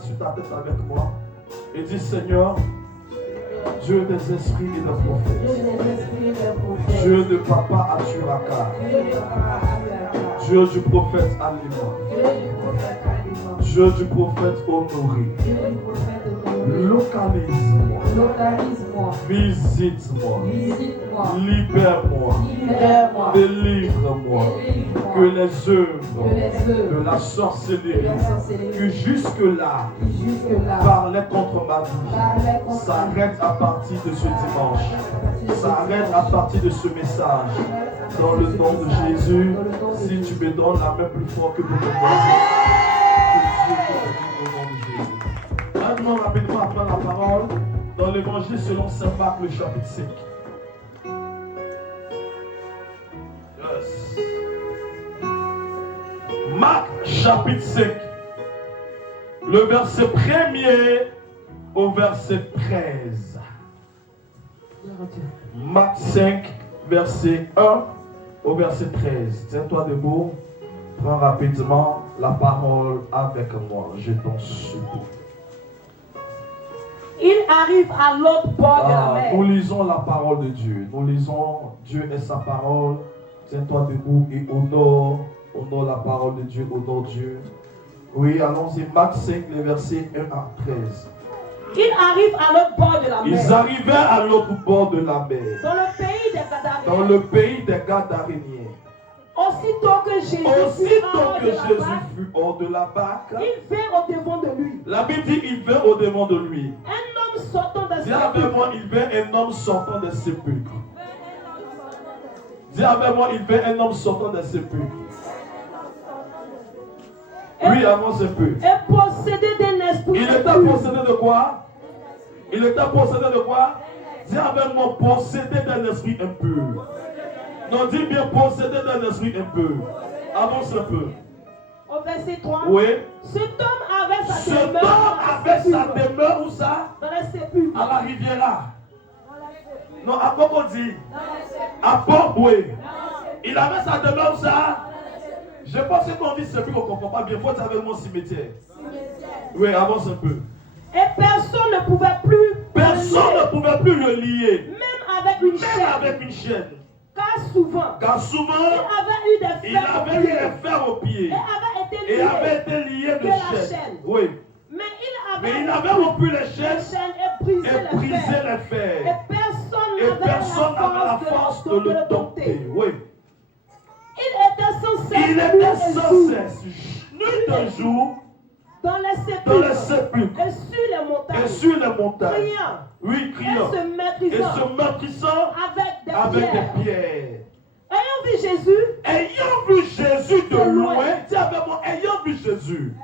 Sur ta tête avec moi et dis Seigneur, Dieu des esprits et des prophètes, Dieu de papa Aturaka, Dieu du prophète Alima, Dieu du prophète Honoré, localise-moi, visite-moi, libère-moi, délivre-moi, que les œuvres de la sorcellerie que jusque-là parlaient contre ma vie s'arrêtent à partir de ce dimanche, s'arrête à partir de ce message. Dans le nom de Jésus, si tu me donnes la main plus fort que pour me voisin, que Dieu te bénisse au nom de Jésus. Maintenant, rapidement, après la parole, dans l'évangile selon saint Marc, le chapitre 5. Yes. Marc, chapitre 5. Le verset 1er au verset 13. Marc 5, verset 1 au verset 13. Tiens-toi debout. Prends rapidement la parole avec moi. Je t'en supplie. Il arrive à l'autre bord de la mer. Nous lisons la parole de Dieu. Nous lisons Dieu et sa parole. Tiens-toi debout et honore la parole de Dieu, honore Dieu. Oui, allons-y. Marc 5, les versets 1 à 13. Ils arrivent à l'autre bord de la mer. Ils arrivaient à l'autre bord de la mer. Dans le pays des Gadaréniens. Dans le pays des Gadaréniens. Aussitôt que Jésus fut hors de la barque, il vint au-devant de lui. La Bible dit il vint au-devant de lui. Un homme sortant des sépulcres. Dis avec moi, il vint un homme sortant des sépulcres. Dis avec moi, il vint un homme sortant des sépulcres. Oui, avance un peu. Et possédé d'un esprit. Il était possédé de quoi? Il était possédé de quoi? Dis avec moi, possédé d'un esprit impur. Non, dis bien possédé d'un esprit impur. Avance un peu. Au verset 3. Oui. Cet homme avait sa demeure où ça? Dans les sépulcres. À la riviera. Non, à quoi on dit? À Port-Boué. Il avait sa demeure où ça? Je pense que quand on dit sépulcre, on ne comprend pas bien. Il faut être avec mon cimetière. Oui, avance un peu. Et personne ne pouvait plus. Personne ne pouvait plus le lier. Même avec une chaîne. Car souvent, il avait eu des fers aux pieds. Et avait été lié de chaîne. Oui. Mais il avait rompu les chaînes et brisé les fers. Et personne n'avait la force de le dompter. Oui. Il était sans cesse, nuit et jour, dans les sépulcres et sur les montagnes, criant, et se meurtrissant avec des pierres. Ayant vu Jésus, Ayant vu Jésus de loin, dis avec moi, ayant vu Jésus.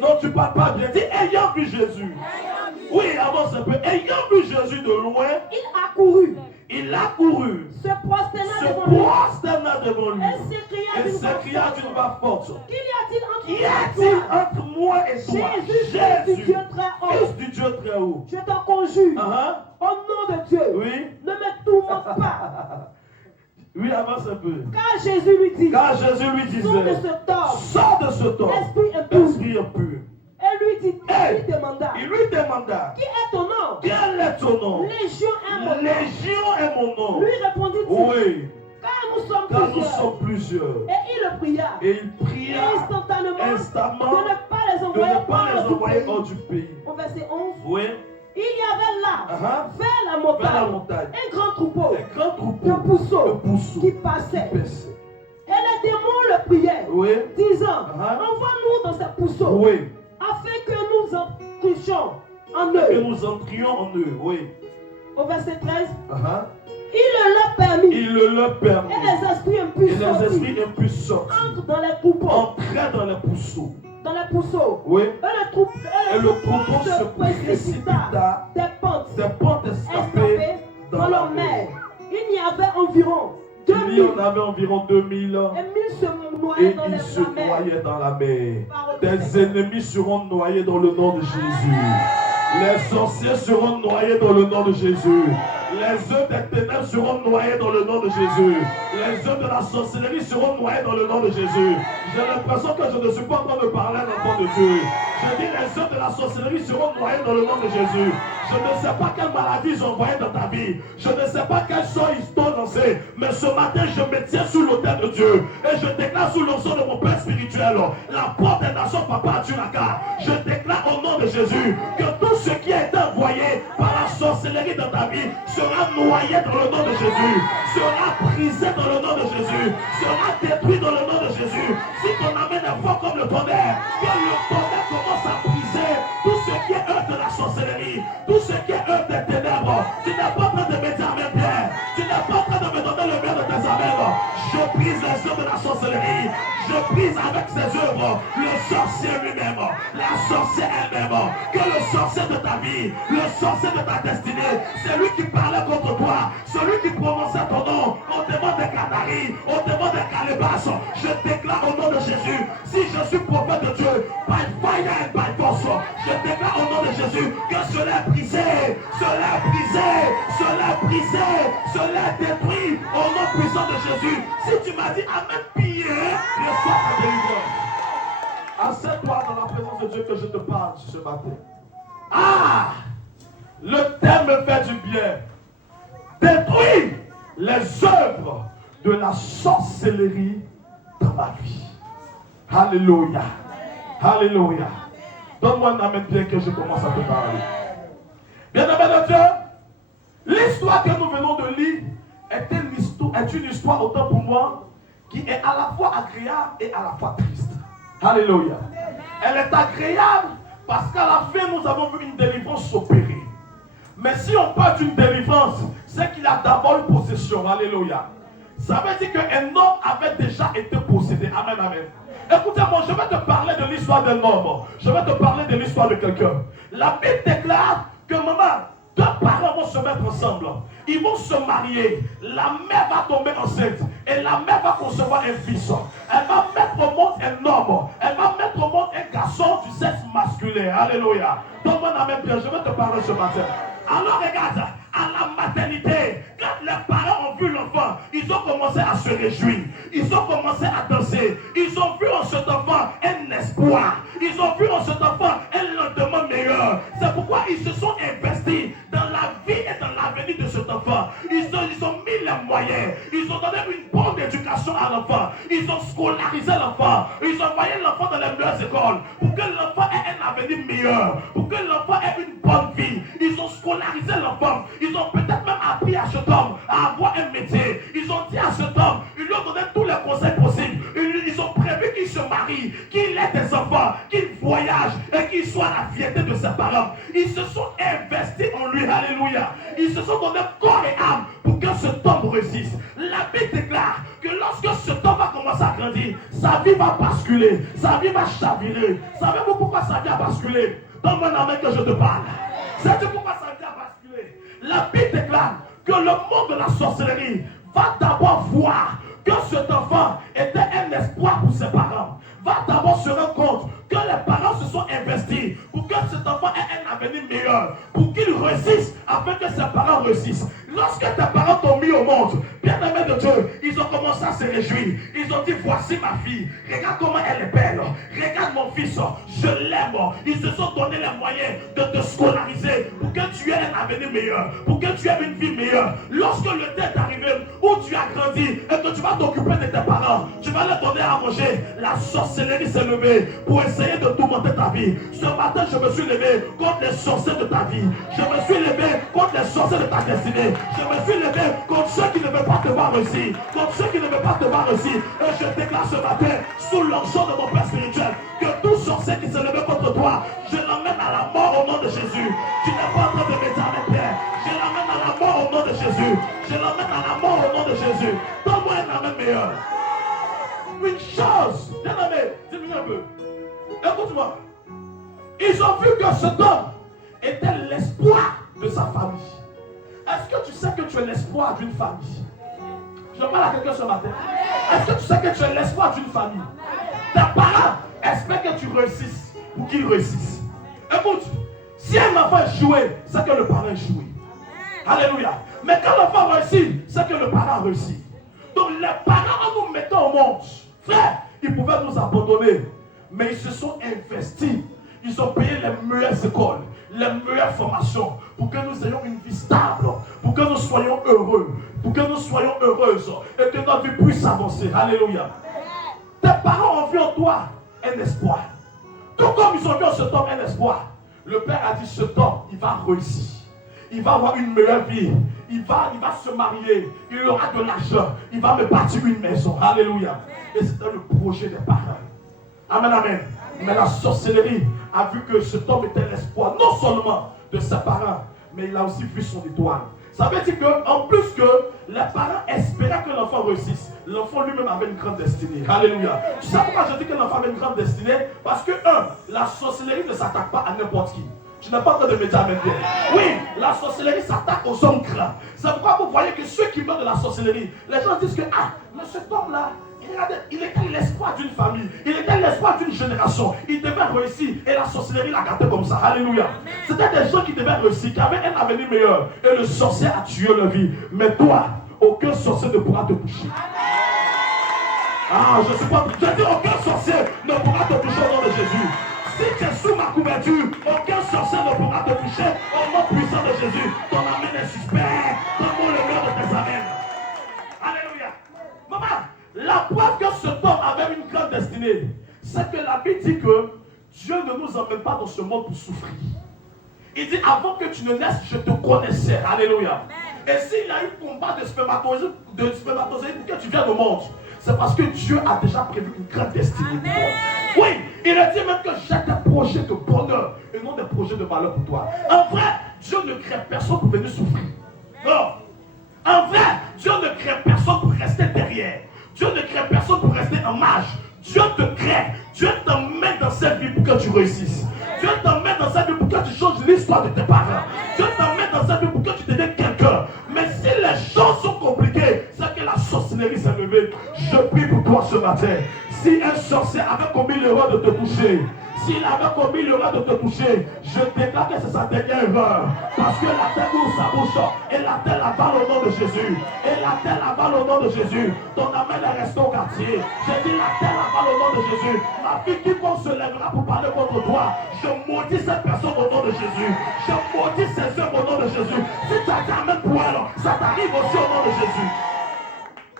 Non, tu ne parles pas bien. Dis ayant vu Jésus. Oui, avance un peu. Ayant vu Jésus de loin, il a couru. Il a couru, se prosterna devant lui, et s'écria d'une voix forte. Qu'y a-t-il entre moi et toi, Jésus, Fils du Dieu très haut? Je t'en conjure, au nom de Dieu, ne me tourmente pas. Oui, avance un peu. Car Jésus lui disait, sors de ce tort, esprit impur. Et il lui demanda, qui est ton nom? Quel est ton nom? Légion est mon nom. Lui répondit-il, oui, car nous sommes plusieurs. Et il pria instantanément de ne pas les envoyer hors du pays. Au verset 11, oui. Il y avait là, vers la montagne, un grand troupeau de pousseaux qui passaient. Et les démons le priaient, disant, envoie-nous dans ces pousseaux, afin que nous entrions en eux. Au verset 13, il le leur permit. Et les esprits impurs sortent. Entrent dans les troupeaux. Entraient dans les pousseaux. Et le troupeau se précipita des pentes escapées dans leur mer. Il y avait environ 2000. Et 1000 se noyaient dans la mer. Tes ennemis seront noyés dans le nom de Jésus. Les sorciers seront noyés dans le nom de Jésus. Les œufs des ténèbres seront noyés dans le nom de Jésus. Les œufs de la sorcellerie seront noyés dans le nom de Jésus. J'ai l'impression que je ne suis pas en train de parler à l'enfant de Dieu. Je dis les œufs de la sorcellerie seront noyés dans le nom de Jésus. Je ne sais pas quelle maladie ils ont envoyé dans ta vie. Je ne sais pas quel sort ils t'ont lancé. Mais ce matin, je me tiens sous l'autel de Dieu. Et je déclare sous l'onction de mon Père spirituel. La porte des nations, Papa Adjuraka. Je déclare au nom de Jésus que tout ce qui a été envoyé par la sorcellerie dans ta vie sera noyé dans le nom de Jésus. Sera brisé dans le nom de Jésus. Sera détruit dans le nom de Jésus. Si ton amène est fort comme le tonnerre, que le tonnerre commence à briser tout ce qui est œuvre de la sorcellerie, tout ce qui est œuvre des ténèbres. Tu n'es pas en train de me dire amen, Pierre. Tu n'es pas en train de me donner le bien de tes amens. Je brise les œuvres de la sorcellerie. Je brise avec ses œuvres le sorcier lui-même, la sorcière elle-même. Que le sorcier de ta vie, le sorcier de ta destinée, celui qui parlait contre toi, celui qui prononçait ton nom, au devant des Qataris, au devant des Calébas, je déclare au nom de Jésus, si je suis prophète de Dieu, by fire and by force, je déclare au nom de Jésus que cela est brisé, cela est brisé, cela est brisé, cela est détruit au nom puissant de Jésus. Si tu m'as dit amen, pillé, reçois ta délivrance. Assieds-toi dans la présence de Dieu que je te parle ce matin. Ah! Le thème me fait du bien. Détruis les œuvres de la sorcellerie dans ma vie. Alléluia. Alléluia. Donne-moi un amen bien que je commence à te parler. Bien-aimé de Dieu, l'histoire que nous venons de lire est une histoire autant pour moi qui est à la fois agréable et à la fois triste. Alléluia. Elle est agréable parce qu'à la fin nous avons vu une délivrance s'opérer. Mais si on parle d'une délivrance, c'est qu'il a d'abord une possession. Alléluia. Ça veut dire qu'un homme avait déjà été possédé. Amen, amen. Écoutez-moi, je vais te parler de l'histoire d'un homme. Je vais te parler de l'histoire de quelqu'un. La Bible déclare que maman, deux parents vont se mettre ensemble. Ils vont se marier. La mère va tomber enceinte. Et la mère va concevoir un fils. Elle va mettre au monde un homme. Elle va mettre au monde un garçon du sexe masculin. Alléluia. Donne-moi un amen bien. Je vais te parler ce matin. Alors regarde, à la maternité, quand les parents ont vu l'enfant, ils ont commencé à se réjouir. Ils ont commencé à danser. Ils ont vu en cet enfant un espoir. Ils ont vu en cet enfant un lendemain meilleur. C'est pourquoi ils se sont investis dans la vie et dans l'avenir de cet enfant. Ils ont mis les moyens. Ils ont donné une bonne éducation à l'enfant. Ils ont scolarisé l'enfant. Ils ont envoyé l'enfant dans les meilleures écoles pour que l'enfant ait un avenir meilleur. Pour que l'enfant ait une bonne vie. Ils ont scolarisé l'enfant. Ils ont peut-être même appris à cet homme à avoir un métier. Ils ont dit à cet homme, ils lui ont donné tous les conseils possibles. Ils ont prévu qu'il se marie, qu'il ait des enfants, qu'il voyage et qu'il soit la fierté de ses parents. Ils se sont investis en lui. Alléluia. Ils se sont donnés corps et âme pour que cet homme réussisse. La Bible déclare que lorsque cet homme va commencer à grandir, sa vie va basculer, sa vie va chavirer. Savez-vous pourquoi sa vie a basculé? Donne-moi un amen que je te parle. Savez-vous pourquoi sa vie a basculé? La Bible déclare que le monde de la sorcellerie va d'abord voir que cet enfant était un espoir pour ses parents. Va d'abord se rendre compte que les parents se sont investis pour que cet enfant ait un avenir meilleur, pour qu'il réussisse afin que ses parents réussissent. Lorsque tes parents t'ont mis au monde, bien-aimé de Dieu, ils ont commencé à se réjouir. Ils ont dit, voici ma fille, regarde comment elle est belle, regarde mon fils, je l'aime. Ils se sont donné les moyens de te scolariser pour que tu aies un avenir meilleur, pour que tu aies une vie meilleure. Lorsque le temps est arrivé où tu as grandi et que tu vas t'occuper de tes parents, tu vas leur donner à manger, la sorcellerie s'est levée pour essayer de tourmenter ta vie. Ce matin, je me suis levé contre les sorciers de ta vie. Je me suis levé contre les sorciers de ta destinée. Je me suis levé contre ceux qui ne veulent pas te voir réussir, contre ceux qui ne veulent pas te voir réussir. Et je déclare ce matin, sous l'onction de mon Père spirituel, que tout sorcier qui s'est levé contre toi, je l'emmène à la mort au nom de Jésus. Tu n'es pas en train de m'aider avec Père. Je l'emmène à la mort au nom de Jésus. Je l'emmène à la mort au nom de Jésus. Donne-moi un amen meilleur. Une chose, bien aimé, dis-moi un peu. Écoute-moi. Ils ont vu que cet homme était l'espoir de sa famille. Est-ce que tu sais que tu es l'espoir d'une famille? Je parle à quelqu'un ce matin. Est-ce que tu sais que tu es l'espoir d'une famille? Tes parents espèrent que tu réussisses pour qu'ils réussissent. Écoute, si un enfant est joué, c'est que le parent est joué. Alléluia. Mais quand l'enfant réussit, c'est que le parent réussit. Donc les parents, en nous mettant au monde, frère, ils pouvaient nous abandonner. Mais ils se sont investis. Ils ont payé les meilleures écoles, les meilleures formations pour que nous ayons une vie stable, pour que nous soyons heureux, pour que nous soyons heureuses et que notre vie puisse avancer. Alléluia. Tes parents ont vu en toi un espoir. Tout comme ils ont vu en cet homme un espoir. Le Père a dit, cet homme, il va réussir. Il va avoir une meilleure vie. Il va se marier. Il aura de l'argent. Il va me bâtir une maison. Alléluia. Et c'était le projet des parents. Amen, amen. Mais la sorcellerie a vu que cet homme était l'espoir, non seulement de ses parents, mais il a aussi vu son étoile. Ça veut dire qu'en plus que les parents espéraient que l'enfant réussisse, l'enfant lui-même avait une grande destinée. Alléluia. Tu sais pourquoi je dis que l'enfant avait une grande destinée? Parce que, la sorcellerie ne s'attaque pas à n'importe qui. Tu n'as pas en train de me dire amen. Oui, la sorcellerie s'attaque aux hommes grands. C'est pourquoi vous voyez que ceux qui meurent de la sorcellerie, les gens disent que, mais cet homme-là, il était l'espoir d'une famille, il était l'espoir d'une génération, il devait réussir et la sorcellerie l'a gâté comme ça. Alléluia. C'était des gens qui devaient réussir, qui avaient un avenir meilleur et le sorcier a tué leur vie. Mais toi, aucun sorcier ne pourra te toucher. Je ne suis pas. Je dis aucun sorcier ne pourra te toucher au nom de Jésus. Si tu es sous ma couverture, aucun sorcier ne pourra te toucher au nom puissant de Jésus. Ton amen est suspect. Donne-moi le cœur de tes amens. Alléluia. Maman, la preuve que cet homme avait une grande destinée, c'est que la Bible dit que Dieu ne nous emmène pas dans ce monde pour souffrir. Il dit, avant que tu ne naisses, je te connaissais. Alléluia. Et s'il y a eu combat de spermatozoïdes pour que tu viennes au monde, c'est parce que Dieu a déjà prévu une grande destinée. Oui, il a dit même que j'ai des projets de bonheur et non des projets de malheur pour toi. En vrai, Dieu ne crée personne pour venir souffrir. Non. En vrai, Dieu ne crée personne pour rester derrière. Dieu ne crée personne pour rester en marge. Dieu te crée. Dieu t'emmène dans cette vie pour que tu réussisses. Dieu t'emmène dans cette vie pour que tu changes l'histoire de tes parents. Dieu t'emmène dans cette vie pour que tu deviennes quelqu'un. Mais si les choses sont compliquées, c'est que la sorcellerie s'est levée. Je prie pour toi ce matin. Si un sorcier avait commis l'erreur de te toucher, s'il avait commis l'erreur de te toucher, je déclare que c'est sa dernière erreur. Parce que la terre ouvre sa bouche et la terre avale au nom de Jésus. Et la terre avale au nom de Jésus. Ton amen est resté au quartier. Je dis la terre avale au nom de Jésus. Ma fille qui se lèvera pour parler contre toi, je maudis cette personne au nom de Jésus. Je maudis ses œuvres au nom de Jésus. Si tu as dit amen pour elle, ça t'arrive aussi au nom de Jésus.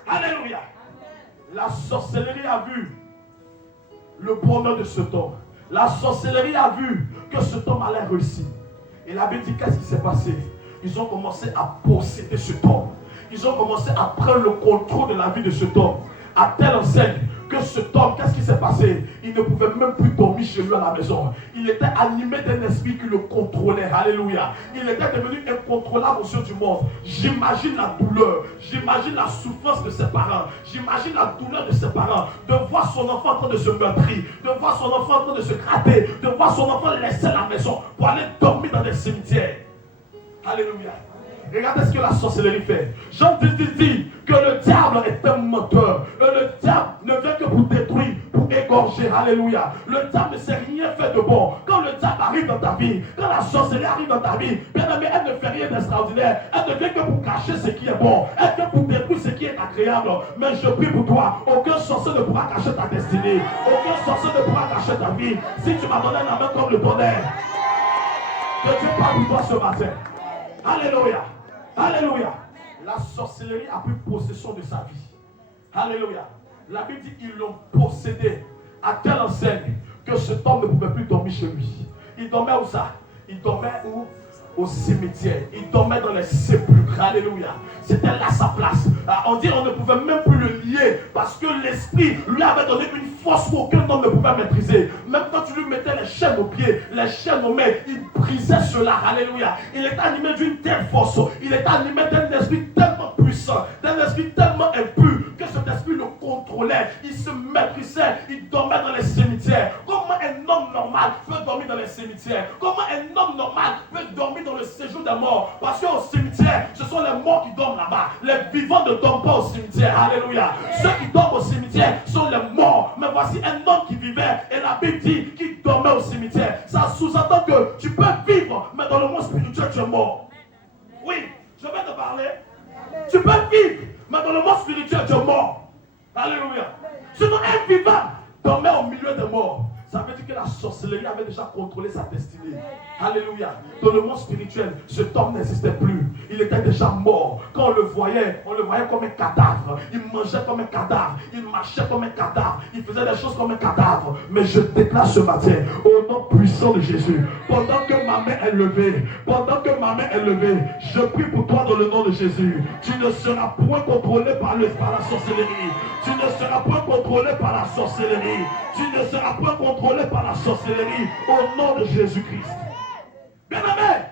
Alléluia. La sorcellerie a vu le bonheur de cet homme. La sorcellerie a vu que cet homme allait réussir. Et la Bible dit qu'est-ce qui s'est passé? Ils ont commencé à posséder cet homme. Ils ont commencé à prendre le contrôle de la vie de cet homme. À telle enseigne que cet homme, qu'est-ce qui s'est passé? Il ne pouvait même plus dormir chez lui à la maison. Il était animé d'un esprit qui le contrôlait. Alléluia. Il était devenu incontrôlable aux yeux du monde. J'imagine la douleur, j'imagine la souffrance de ses parents, j'imagine la douleur de ses parents, de voir son enfant en train de se meurtrir, de voir son enfant en train de se gratter, de voir son enfant laisser la maison pour aller dormir dans des cimetières. Alléluia. Regardez ce que la sorcellerie fait. Jean 10 dit que le diable est un menteur. Le diable ne vient que pour détruire, pour égorger. Alléluia. Le diable ne sait rien faire de bon. Quand le diable arrive dans ta vie, quand la sorcellerie arrive dans ta vie, bien aimé, elle ne fait rien d'extraordinaire. Elle ne vient que pour cacher ce qui est bon. Elle vient pour détruire ce qui est agréable. Mais je prie pour toi, aucun sorcier ne pourra cacher ta destinée. Aucun sorcier ne pourra cacher ta vie. Si tu m'as donné la main comme le tonnerre, que Dieu parle pour toi ce matin. Alléluia. Alléluia. La sorcellerie a pris possession de sa vie. Alléluia. La Bible dit qu'ils l'ont possédé à telle enseigne que cet homme ne pouvait plus dormir chez lui. Il dormait où ça? Il dormait où? Au cimetière. Il dormait dans les sépulcres. Alléluia. C'était là sa place. On dit on ne pouvait même plus le lier parce que l'esprit lui avait donné une force qu'aucun homme ne pouvait maîtriser. Même quand tu lui mettais les chaînes aux pieds, les chaînes aux mains, il brisait cela. Alléluia. Il était animé d'une telle force. Il était animé d'un esprit tellement puissant, d'un esprit tellement impur que cet esprit le contrôlait. Il se maîtrisait. Il dormait dans les cimetières. Comment un homme normal peut dormir dans les cimetières? Comment un homme normal peut dormir dans le séjour des morts? Parce qu'au cimetière, ce sont les morts qui dorment là-bas. Les vivants ne dorment pas au cimetière. Alléluia. Ceux qui dorment au cimetière sont les morts. Mais voici un homme qui vivait et la Bible dit qu'il dormait au cimetière. Ça sous-entend que tu peux vivre, mais dans le monde spirituel, tu es mort. Oui, je vais te parler. Tu peux vivre, mais dans le monde spirituel, tu es mort. Alléluia. Sinon, un vivant dormait au milieu des morts. Ça veut dire que la sorcellerie avait déjà contrôlé sa destinée. Alléluia. Dans le monde spirituel, cet homme n'existait plus. Il était déjà mort. Quand on le voyait comme un cadavre. Il mangeait comme un cadavre. Il marchait comme un cadavre. Il faisait des choses comme un cadavre. Mais je déclare ce matin, au nom puissant de Jésus, pendant que ma main est levée, je prie pour toi dans le nom de Jésus. Tu ne seras point contrôlé par la sorcellerie. Tu ne seras point contrôlé par la sorcellerie. Tu ne seras point contrôlé par la sorcellerie au nom de Jésus-Christ. Bien aimé,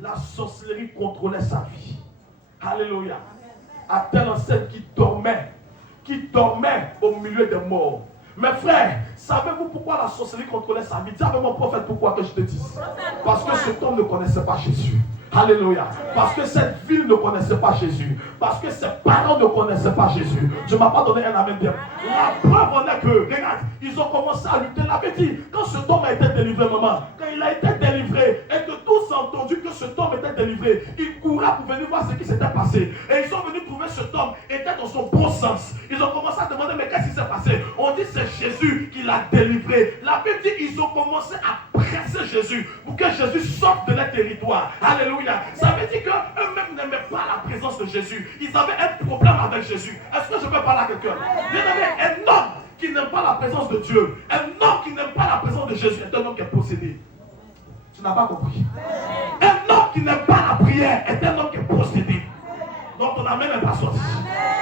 la sorcellerie contrôlait sa vie. Alléluia. À telle enseigne qui dormait au milieu des morts. Mes frères, savez-vous pourquoi la sorcellerie contrôlait sa vie? Dis avec mon prophète pourquoi que je te dise. Parce que cet homme ne connaissait pas Jésus. Alléluia. Parce que cette ville ne connaissait pas Jésus. Parce que ses parents ne connaissaient pas Jésus. Je ne m'ai pas donné un amen bien. La preuve en est que, regarde, ils ont commencé à lutter. La Bible dit, quand cet homme a été délivré, maman, quand il a été délivré et que tous ont entendu que cet homme était délivré, ils couraient pour venir voir ce qui s'était passé. Et ils sont venus trouver cet homme était dans son bon sens. Ils ont commencé à demander, mais qu'est-ce qui s'est passé? On dit, c'est Jésus qui l'a délivré. La Bible dit, ils ont commencé à presser Jésus pour que Jésus sorte de leur territoire. Alléluia. Ça veut dire qu'eux-mêmes n'aimaient pas la présence de Jésus. Ils avaient un problème avec Jésus. Est-ce que je peux parler à quelqu'un? Bien aimé, un homme qui n'aime pas la présence de Dieu, un homme qui n'aime pas la présence de Jésus est un homme qui est possédé. Tu n'as pas compris. Un homme qui n'aime pas la prière est un homme qui est possédé. Donc ton amen n'est pas sorti.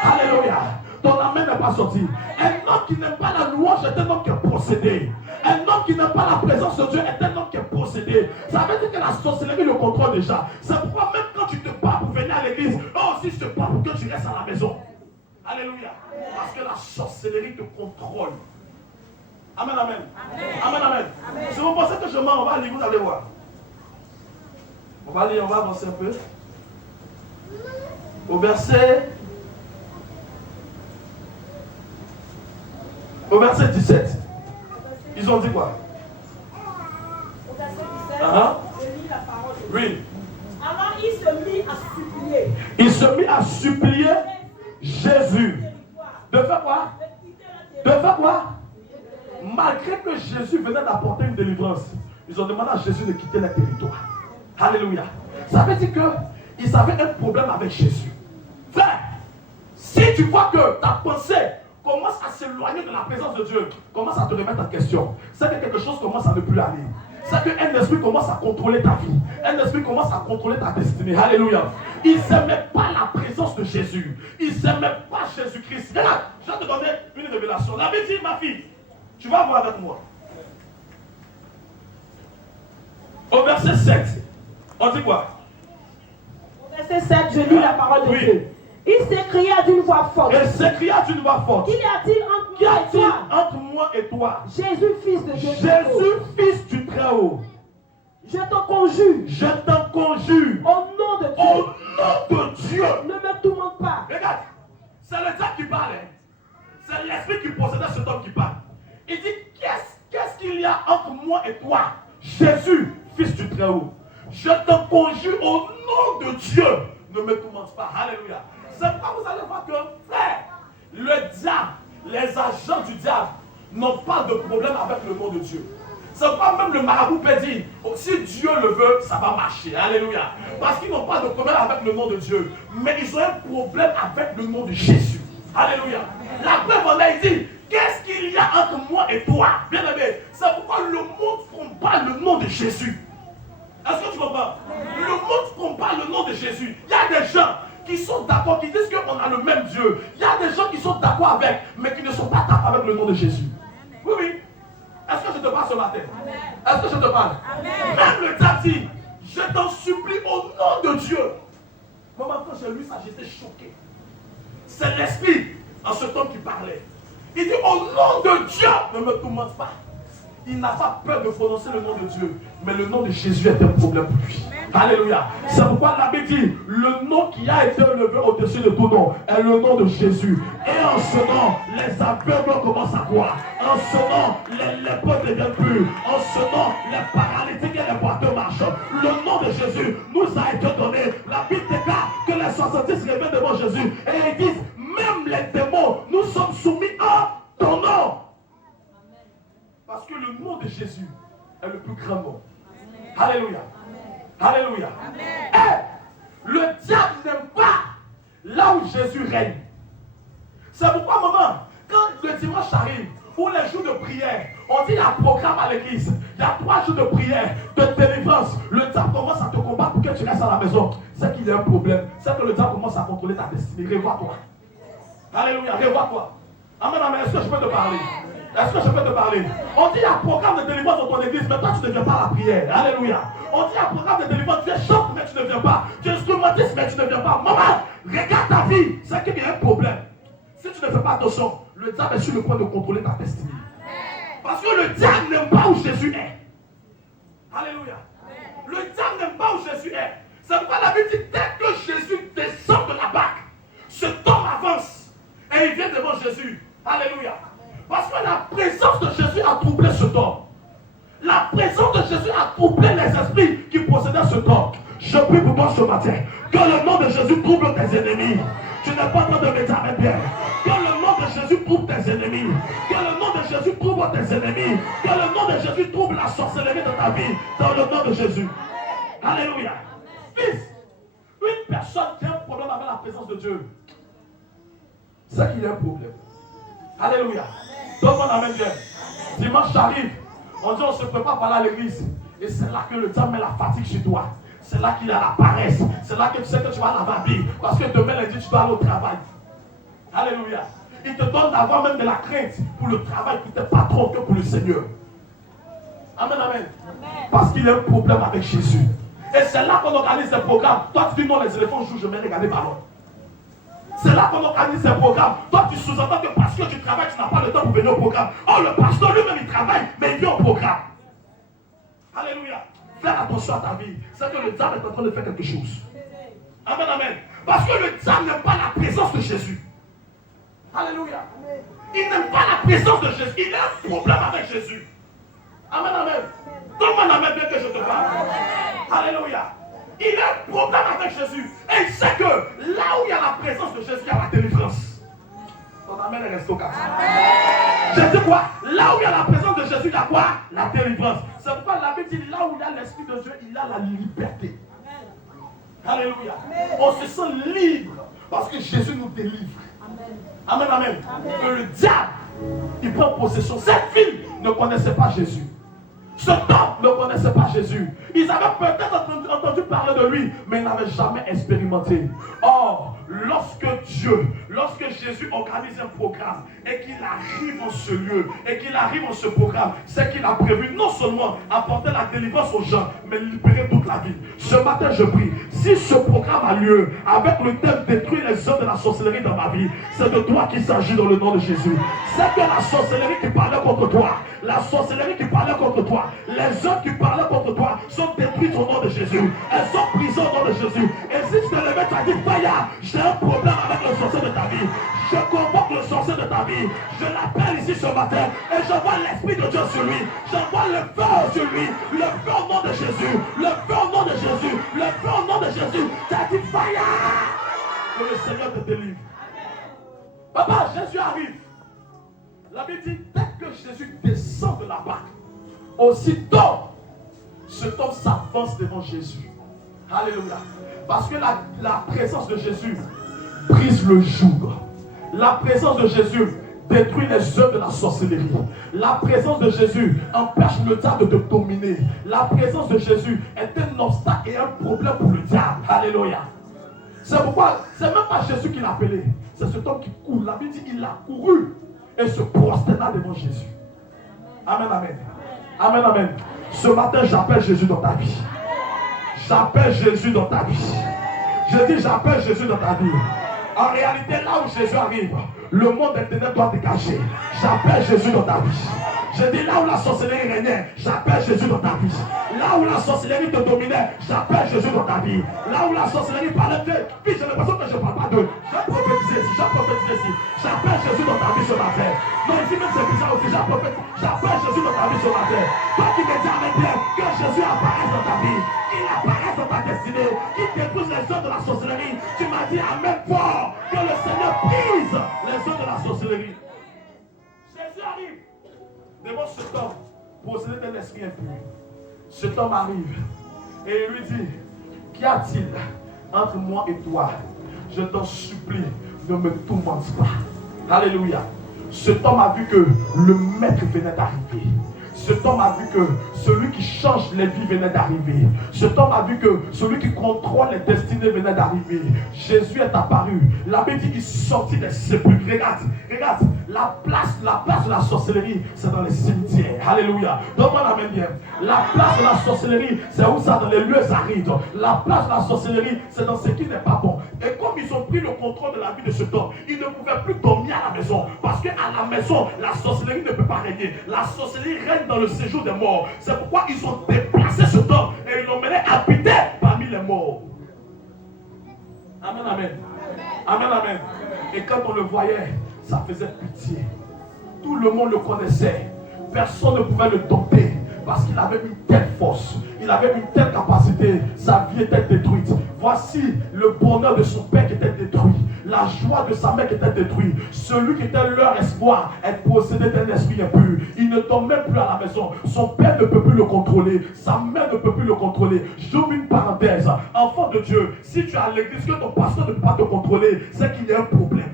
Alléluia. Ton amen n'est pas sorti. Un homme qui n'aime pas la louange est un homme qui est possédé. Un homme qui n'aime pas la présence de Dieu est un homme qui est possédé. Ça veut dire que la sorcellerie le contrôle déjà. C'est pourquoi même quand tu te bats pour venir à l'église, eux aussi se battent pour que tu restes à la maison. Alléluia. Parce que la sorcellerie te contrôle. Amen, amen. Amen, amen. Si vous pensez que je mens, on va lire, vous allez voir. On va lire, on va avancer un peu. Au verset 17. Ils ont dit quoi? Au verset 17, je lis la parole de Dieu. Oui. Alors il se mit à supplier. Il se mit à supplier Jésus. De faire quoi? De faire quoi? Malgré que Jésus venait d'apporter une délivrance, ils ont demandé à Jésus de quitter le territoire. Alléluia. Ça veut dire qu'ils avaient un problème avec Jésus. Frère, si tu vois que ta pensée commence à s'éloigner de la présence de Dieu, commence à te remettre en question, c'est que quelque chose commence à ne plus aller. C'est qu'un esprit commence à contrôler ta vie. Un esprit commence à contrôler ta destinée. Alléluia. Ils n'aimaient pas la présence de Jésus. Ils n'aimaient pas Jésus-Christ. Regarde, je vais te donner une de révélation. La Bible dit, ma fille, tu vas voir avec moi. Au verset 7, on dit quoi? Au verset 7, je lis la parole de Dieu. Il s'écria d'une voix forte. Il s'écria d'une voix forte. Qu'y a-t-il entre moi et toi? Jésus, fils de Dieu. Jésus, fils du Très-Haut. Je t'en conjure. Je t'en conjure. Au nom de Dieu. Au nom de Dieu. Ne me tourmente pas. Regarde, c'est le diable qui parle. C'est l'esprit qui possédait cet homme qui parle. Il dit, qu'est-ce qu'il y a entre moi et toi? Jésus, fils du Très-Haut. Je t'en conjure au nom de Dieu. Ne me tourmente pas. Alléluia. C'est pourquoi vous allez voir que, frère, le diable, les agents du diable n'ont pas de problème avec le nom de Dieu. C'est pourquoi même le marabout peut dire, si Dieu le veut, ça va marcher. Alléluia. Parce qu'ils n'ont pas de problème avec le nom de Dieu. Mais ils ont un problème avec le nom de Jésus. Alléluia. La preuve en est, il dit, qu'est-ce qu'il y a entre moi et toi? Bien aimé, c'est pourquoi le monde ne prend pas le nom de Jésus. Est-ce que tu comprends? Le monde ne prend pas le nom de Jésus. Il y a des gens qui sont d'accord, qui disent qu'on a le même Dieu. Il y a des gens qui sont d'accord avec, mais qui ne sont pas d'accord avec le nom de Jésus. Oui, oui. Est-ce que je te parle ce matin? Est-ce que je te parle? Même le diable dit, je t'en supplie au nom de Dieu. Maman, quand j'ai lu ça, j'étais choqué. C'est l'esprit en ce temps qui parlait. Il dit, au nom de Dieu, ne me tourmente pas. Il n'a pas peur de prononcer le nom de Dieu, mais le nom de Jésus est un problème pour lui. Alléluia. C'est pourquoi la Bible dit, le nom qui a été élevé au-dessus de tout nom est le nom de Jésus. Et en ce nom, les aveugles commencent à voir. En ce nom, les lépreux deviennent purs. En ce nom, les paralytiques et les boiteux marchent. Le nom de Jésus nous a été donné. La Bible déclare que les 70 reviennent devant Jésus. Et ils disent, même les démons, nous sommes soumis à ton nom. Parce que le nom de Jésus est le plus grand nom. Alléluia. Alléluia. Et le diable n'aime pas là où Jésus règne. C'est pourquoi, maman, quand le dimanche arrive, ou les jours de prière, on dit il y a un programme à l'église, il y a 3 jours de prière, de délivrance, le diable commence à te combattre pour que tu restes à la maison. C'est qu'il y a un problème. C'est que le diable commence à contrôler ta destinée. Revois-toi. Alléluia. Revois-toi. Amen, amen. Est-ce que je peux te parler? Est-ce que je peux te parler? On dit il y a un programme de délivrance dans ton église, mais toi tu ne viens pas à la prière. Alléluia. On dit il y a un programme de délivrance, tu es chante mais tu ne viens pas. Tu es instrumentiste mais tu ne viens pas. Maman, regarde ta vie. C'est qu'il y a un problème. Si tu ne fais pas attention, le diable est sur le point de contrôler ta destinée. Parce que le diable n'aime pas où Jésus est. Alléluia. Le diable n'aime pas où Jésus est. C'est pourquoi la Bible dit dès que Jésus descend de la barque, ce homme avance et il vient devant Jésus. Alléluia. Parce que la présence de Jésus a troublé ce homme. La présence de Jésus a troublé les esprits qui possédaient ce homme. Je prie pour toi ce matin. Que le nom de Jésus trouble tes ennemis. Tu n'es pas en train de m'examiner bien. Que le nom de Jésus trouble tes ennemis. Que le nom de Jésus trouble tes ennemis. Que le nom de Jésus trouble la sorcellerie de ta vie. Dans le nom de Jésus. Alléluia. Fils, une personne qui a un problème avec la présence de Dieu, c'est qu'il y a un problème. Alléluia. Donc on amène bien. Dimanche arrive, on dit on se prépare par là à l'église. Et c'est là que le diable met la fatigue chez toi. C'est là qu'il y a la paresse. C'est là que tu sais que tu vas à la babille. Parce que demain lundi tu dois aller au travail. Alléluia. Il te donne d'avoir même de la crainte pour le travail pour tes patrons que pour le Seigneur. Amen, amen. Parce qu'il y a un problème avec Jésus. Et c'est là qu'on organise des programmes. Toi tu dis non, les éléphants jouent, je vais regarder ballon. C'est là qu'on organise ces programmes. Toi, tu sous-entends que parce que tu travailles, tu n'as pas le temps pour venir au programme. Oh, le pasteur lui-même, il travaille, mais il vient au programme. Alléluia. Fais attention à ta vie. C'est que le diable est en train de faire quelque chose. Amen, amen. Parce que le diable n'aime pas la présence de Jésus. Alléluia. Il n'aime pas la présence de Jésus. Il a un problème avec Jésus. Amen, amen. Donne-moi un amen bien que je te parle. Alléluia. Il a un problème avec Jésus. Et il sait que là où il y a la présence de Jésus, il y a la délivrance. Ton amen est resté au cas. Je dis quoi? Là où il y a la présence de Jésus, il y a quoi? La délivrance. C'est pourquoi la Bible dit là où il y a l'Esprit de Dieu, il y a la liberté. Alléluia. On se sent libre parce que Jésus nous délivre. Amen, amen. Que le diable, il prend possession. Cette fille ne connaissait pas Jésus. Ce homme ne connaissait pas Jésus. Ils avaient peut-être entendu parler de lui, mais ils n'avaient jamais expérimenté. Or, lorsque Dieu, lorsque Jésus organise un programme et qu'il arrive en ce lieu, et qu'il arrive en ce programme, c'est qu'il a prévu non seulement apporter la délivrance aux gens, mais libérer toute la vie. Ce matin, je prie, si ce programme a lieu avec le thème détruire les œuvres de la sorcellerie dans ma vie, c'est de toi qu'il s'agit dans le nom de Jésus. C'est que la sorcellerie qui parlait contre toi, la sorcellerie qui parlait contre toi, les œuvres qui parlaient contre toi sont détruites au nom de Jésus. Elles sont prises au nom de Jésus. Et si tu te lèves, tu as dit, Faya, j'ai un problème avec le sorcier de ta vie. Je convoque le sorcier de ta vie. Je l'appelle ici ce matin et j'envoie l'Esprit de Dieu sur lui. J'envoie le feu sur lui. Le feu au nom de Jésus. Le feu au nom de Jésus. Le feu au nom de Jésus. Tu as dit, Faya, que le Seigneur te délivre. Papa, Jésus arrive. La Bible dit, dès que Jésus descend de la barque, aussitôt, cet homme s'avance devant Jésus. Alléluia. Parce que la présence de Jésus brise le joug. La présence de Jésus détruit les œuvres de la sorcellerie. La présence de Jésus empêche le diable de te dominer. La présence de Jésus est un obstacle et un problème pour le diable. Alléluia. C'est pourquoi, c'est même pas Jésus qui l'a appelé. C'est cet homme qui court. La Bible dit, il a couru et se prosterna devant Jésus. Amen, amen. Amen, amen. Ce matin, j'appelle Jésus dans ta vie. J'appelle Jésus dans ta vie. Je dis, j'appelle Jésus dans ta vie. En réalité, là où Jésus arrive, le monde des ténèbres doit dégager. J'appelle Jésus dans ta vie. Je dis, là où la sorcellerie régnait, j'appelle Jésus dans ta vie. Là où la sorcellerie te dominait, j'appelle Jésus dans ta vie. Là où la sorcellerie parlait de vie, j'ai l'impression que je ne parle pas d'eux. J'ai prophétisé ici, j'appelle Jésus dans ta vie ce matin. Non, ici même c'est bizarre aussi, j'appelle Jésus dans ta vie ce matin. Toi qui me dis avec bien que Jésus apparaisse dans ta vie, qu'il apparaisse dans ta destinée, qu'il détruise les œuvres de la sorcellerie. Tu m'as dit amen fort, que le Seigneur brise les œuvres de la sorcellerie. Jésus arrive devant cet homme, possédé d'un esprit impur. Cet homme arrive et il lui dit, qu'y a-t-il entre moi et toi? Je t'en supplie, ne me tourmente pas. Alléluia. Cet homme a vu que le maître venait d'arriver. Cet homme a vu que celui qui change les vies venait d'arriver. Cet homme a vu que celui qui contrôle les destinées venait d'arriver. Jésus est apparu. La Bible dit qu'il sortit des sépulcres. Regarde, la place de la sorcellerie, c'est dans les cimetières. Alléluia. Donne-moi la main bien. La place de la sorcellerie, c'est où ça? Dans les lieux arides. La place de la sorcellerie, c'est dans ce qui n'est pas bon. Et comme ils ont pris le contrôle de la vie de cet homme, ils ne pouvaient plus dormir à la maison. Parce qu'à la maison, la sorcellerie ne peut pas régner. La sorcellerie règne dans le séjour des morts. C'est pourquoi ils ont déplacé cet homme et ils l'ont mené habiter parmi les morts. Amen, amen. Amen, amen. Et quand on le voyait, ça faisait pitié. Tout le monde le connaissait. Personne ne pouvait le dompter parce qu'il avait une telle force. Il avait une telle capacité. Sa vie était détruite. Voici le bonheur de son père qui était détruit. La joie de sa mère qui était détruite. Celui qui était leur espoir est possédé d'un esprit impur. Il ne tombe même plus à la maison. Son père ne peut plus le contrôler. Sa mère ne peut plus le contrôler. J'ouvre une parenthèse. Enfant de Dieu, si tu es à l'église que ton pasteur ne peut pas te contrôler, c'est qu'il y a un problème.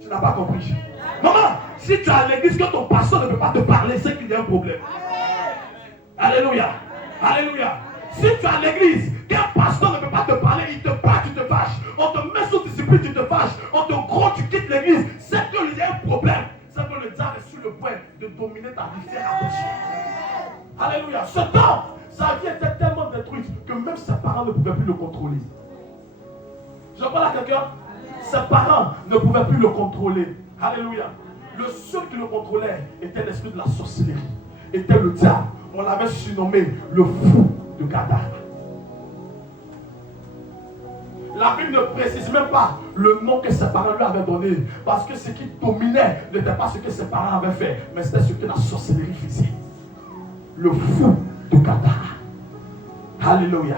Tu n'as pas compris. Maman, si tu es à l'église que ton pasteur ne peut pas te parler, c'est qu'il y a un problème. Alléluia. Alléluia. Si tu es à l'église, qu'un pasteur ne peut pas te parler, il te bat, tu te fâches. On te met sous discipline, tu te fâches. On te gros, tu quittes l'église. C'est qu'il y a un problème. C'est que le diable est sur le point de dominer ta vie. Fais attention. Alléluia. Ce temps, sa vie était tellement détruite que même ses parents ne pouvaient plus le contrôler. Je parle à quelqu'un. Ses parents ne pouvaient plus le contrôler. Alléluia. Le seul qui le contrôlait était l'esprit de la sorcellerie. Était le diable. On l'avait surnommé le fou de Gadara. La Bible ne précise même pas le nom que ses parents lui avaient donné. Parce que ce qui dominait n'était pas ce que ses parents avaient fait, mais c'était ce que la sorcellerie faisait. Le fou de Gadara. Alléluia.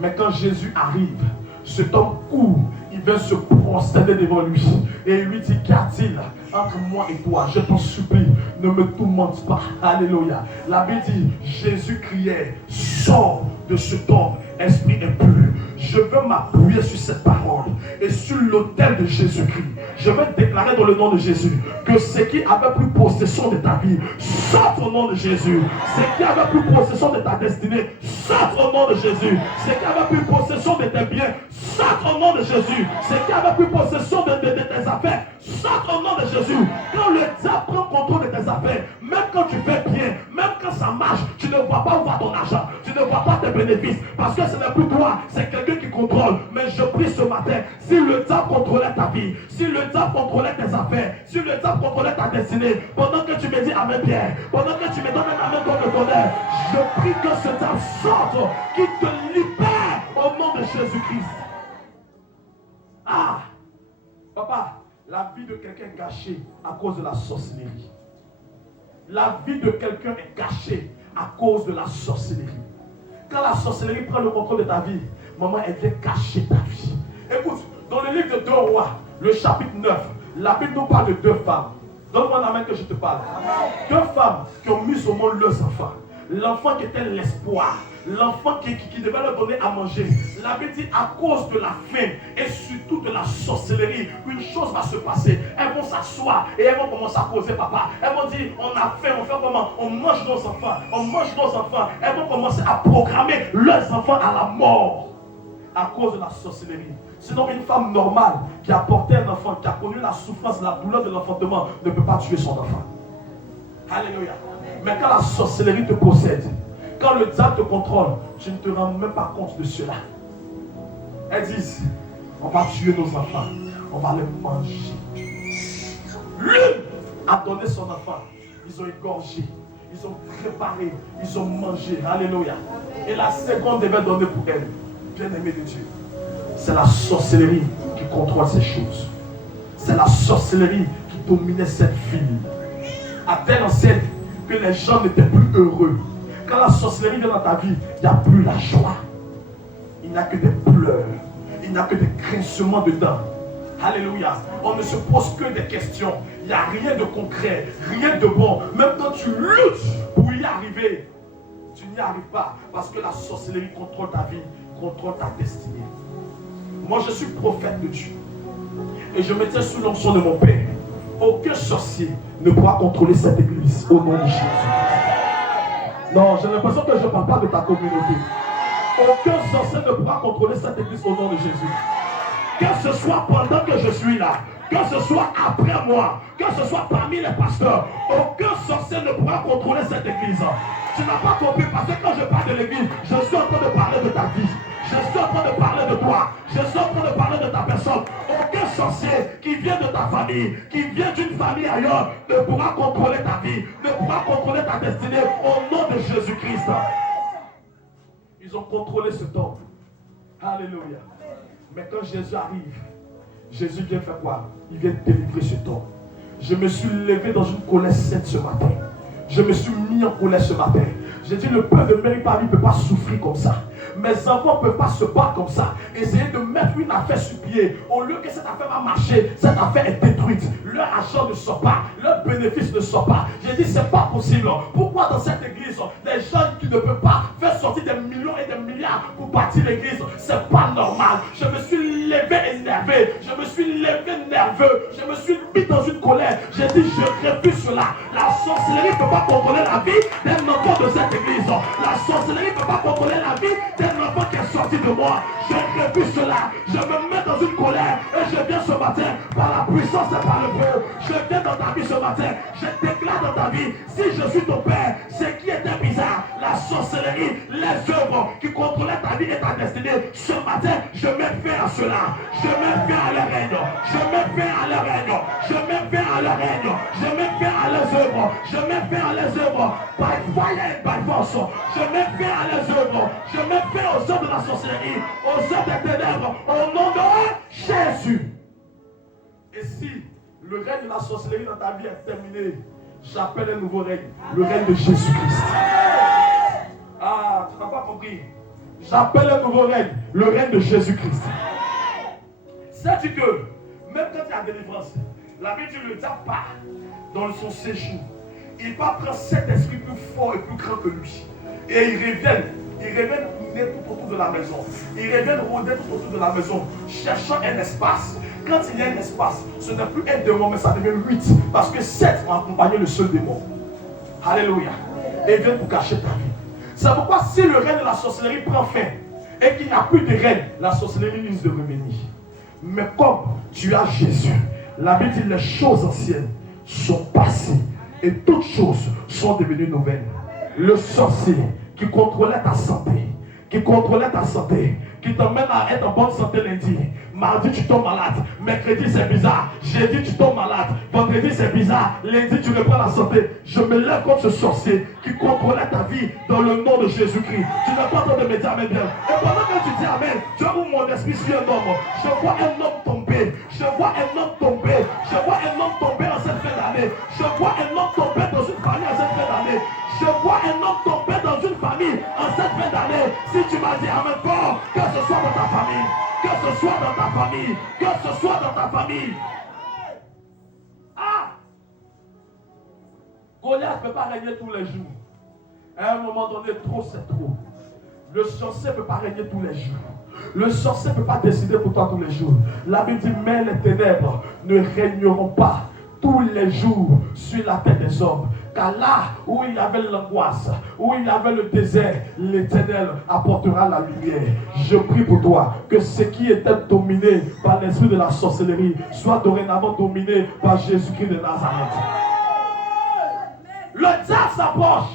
Mais quand Jésus arrive, cet homme court, il vient se prosterner devant lui. Et il lui dit, qu'y a-t-il entre moi et toi? Je t'en supplie, ne me tourmente pas. Alléluia. La Bible dit, Jésus criait, sors de cet homme, esprit impur. Je veux m'appuyer sur cette parole et sur l'autel de Jésus-Christ. Je veux déclarer dans le nom de Jésus que ce qui avait pris possession de ta vie, sorte au nom de Jésus. Ce qui avait pris possession de ta destinée, sorte au nom de Jésus. Ce qui avait pris possession de tes biens, Saute au nom de Jésus. C'est qui avait pris possession de tes affaires. Saute au nom de Jésus. Quand le diable prend contrôle de tes affaires, même quand tu fais bien, même quand ça marche, tu ne vois pas où va ton argent. Tu ne vois pas tes bénéfices. Parce que ce n'est plus toi, c'est quelqu'un qui contrôle. Mais je prie ce matin, si le diable contrôlait ta vie, si le diable contrôlait tes affaires, si le diable contrôlait ta destinée, pendant que tu me dis Amen Pierre, pendant que tu me donnes un Amen comme le tonnerre, je prie que ce diable sorte, qu'il te libère au nom de Jésus-Christ. Ah, papa, la vie de quelqu'un est gâchée à cause de la sorcellerie. La vie de quelqu'un est gâchée à cause de la sorcellerie. Quand la sorcellerie prend le contrôle de ta vie, maman, elle vient cacher ta vie. Écoute, dans le livre de 2 Rois, le chapitre 9, la Bible nous parle de 2 femmes. Donne-moi un amen que je te parle. 2 femmes qui ont mis au monde leurs enfants. L'enfant qui était l'espoir. L'enfant qui devait leur donner à manger. La Bible dit à cause de la faim et surtout de la sorcellerie, une chose va se passer. Elles vont s'asseoir et elles vont commencer à causer papa. Elles vont dire on a faim, on fait comment? On mange nos enfants, on mange nos enfants. Elles vont commencer à programmer leurs enfants à la mort à cause de la sorcellerie. Sinon une femme normale qui a porté un enfant, qui a connu la souffrance, la douleur de l'enfantement, ne peut pas tuer son enfant. Alléluia. Mais quand la sorcellerie te possède, quand le diable te contrôle, tu ne te rends même pas compte de cela. Elles disent, on va tuer nos enfants, on va les manger. L'une a donné son enfant, ils ont égorgé, ils ont préparé, ils ont mangé. Alléluia. Et la seconde devait donner pour elle. Bien-aimé de Dieu, c'est la sorcellerie qui contrôle ces choses. C'est la sorcellerie qui dominait cette ville. À telle enseigne que les gens n'étaient plus heureux. Quand la sorcellerie vient dans ta vie, il n'y a plus la joie. Il n'y a que des pleurs. Il n'y a que des grincements dedans. Alléluia. On ne se pose que des questions. Il n'y a rien de concret, rien de bon. Même quand tu luttes pour y arriver, tu n'y arrives pas. Parce que la sorcellerie contrôle ta vie, contrôle ta destinée. Moi, je suis prophète de Dieu. Et je me tiens sous l'onction de mon Père. Aucun sorcier ne pourra contrôler cette église au nom de Jésus. Non, j'ai l'impression que je ne parle pas de ta communauté. Aucun sorcier ne pourra contrôler cette église au nom de Jésus. Que ce soit pendant que je suis là, que ce soit après moi, que ce soit parmi les pasteurs, aucun sorcier ne pourra contrôler cette église. Tu n'as pas compris parce que quand je parle de l'église, je suis en train de parler de ta vie. Je suis en train de parler de toi. Je suis en train de parler de ta personne. Aucun sorcier qui vient de ta famille, qui vient d'une famille ailleurs, ne pourra contrôler ta vie, ne pourra contrôler ta destinée au nom de Jésus-Christ. Ils ont contrôlé ce temple. Alléluia. Mais quand Jésus arrive, Jésus vient faire quoi? Il vient délivrer ce temple. Je me suis levé dans une colère sainte ce matin. Je me suis mis en colère ce matin. J'ai dit le peuple de Mary-Paris ne peut pas souffrir comme ça. Mes enfants ne peuvent pas se battre comme ça. Essayer de mettre une affaire sur pied. Au lieu que cette affaire va marcher, cette affaire est détruite. Leur argent ne sort pas. Leur bénéfice ne sort pas. J'ai dit c'est pas possible. Pourquoi dans cette église, des gens qui ne peuvent pas faire sortir des millions et des milliards pour bâtir l'église? C'est pas normal. Je me suis levé énervé. Je me suis levé nerveux. Je me suis mis dans une colère. J'ai dit je refuse cela. La sorcellerie ne peut pas contrôler la vie d'un enfant de cette église. La sorcellerie ne peut pas contrôler la vie d'un enfant qui est sorti de moi. Je refuse cela. Je me mets dans une colère et je viens ce matin par la puissance et par le feu. Je viens dans ta vie ce matin. Je déclare dans ta vie, si je suis ton père, ce qui était bizarre, la sorcellerie, les œuvres qui contrôlaient ta vie et ta destinée, ce matin, je mets fin à cela. Je mets fin à leur règne. Je mets fin à leur règne. Je mets fin à leur règne. Je mets fin à leurs œuvres. Je mets fin à leurs œuvres. By fire and by force. Je mets fin à leurs œuvres. Je mets fin aux œuvres de la sorcellerie, aux œuvres des ténèbres, au nom de Jésus. Et si le règne de la sorcellerie dans ta vie est terminé, j'appelle un nouveau règne, le règne de Jésus-Christ. Ah, tu n'as pas compris. J'appelle un nouveau règne, le règne de Jésus-Christ. Sais-tu que, même quand il y a délivrance, la Bible dit le diable part dans son séjour. Il va prendre cet esprit plus fort et plus grand que lui. Et ils reviennent tourner tout autour de la maison. Ils reviennent rôder tout autour de la maison, cherchant un espace. Quand il y a un espace, ce n'est plus un démon, mais ça devient 8. Parce que 7 ont accompagné le seul démon. Alléluia. Et ils viennent pour cacher ta vie. C'est pourquoi si le règne de la sorcellerie prend fin, et qu'il n'y a plus de règles, la sorcellerie risque de revenir. Mais comme tu as Jésus, la Bible dit les choses anciennes sont passées et toutes choses sont devenues nouvelles. Le sorcier qui contrôlait ta santé, qui t'emmène à être en bonne santé lundi. Mardi, tu tombes malade. Mercredi, c'est bizarre. Jeudi, tu tombes malade. Vendredi, c'est bizarre. Lundi, tu reprends la santé. Je me lève contre ce sorcier qui contrôlait ta vie dans le nom de Jésus-Christ. Tu n'as pas le temps de me dire Amen bien. Et pendant que tu dis Amen, tu vois où mon esprit suit un homme. Je vois un homme tomber. Je vois un homme tomber. Je vois un homme tomber en cette fin d'année. Je vois un homme tomber dans une famille en cette fin d'année. Je vois un homme tomber dans une famille en cette fin d'année. Si tu m'as dit Amen fort, que ce soit dans ta famille, que ce soit dans ta famille, que ce soit dans ta famille. Ah! Goliath ne peut pas régner tous les jours. À un moment donné, trop c'est trop. Le sorcier ne peut pas régner tous les jours. Le sorcier ne peut pas décider pour toi tous les jours. La Bible dit, mais les ténèbres ne régneront pas tous les jours sur la tête des hommes. Car là où il y avait l'angoisse, où il y avait le désert, l'Éternel apportera la lumière. Je prie pour toi que ce qui était dominé par l'esprit de la sorcellerie soit dorénavant dominé par Jésus-Christ de Nazareth. Le diable s'approche